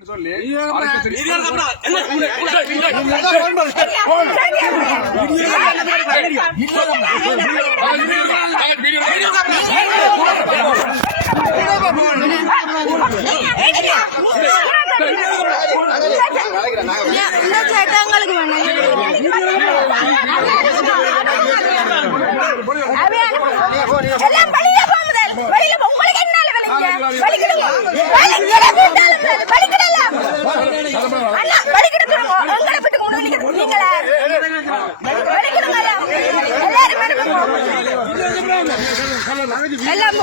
சொல்லி. அதுக்கு திருப்பி- వెళ్ళమ్మ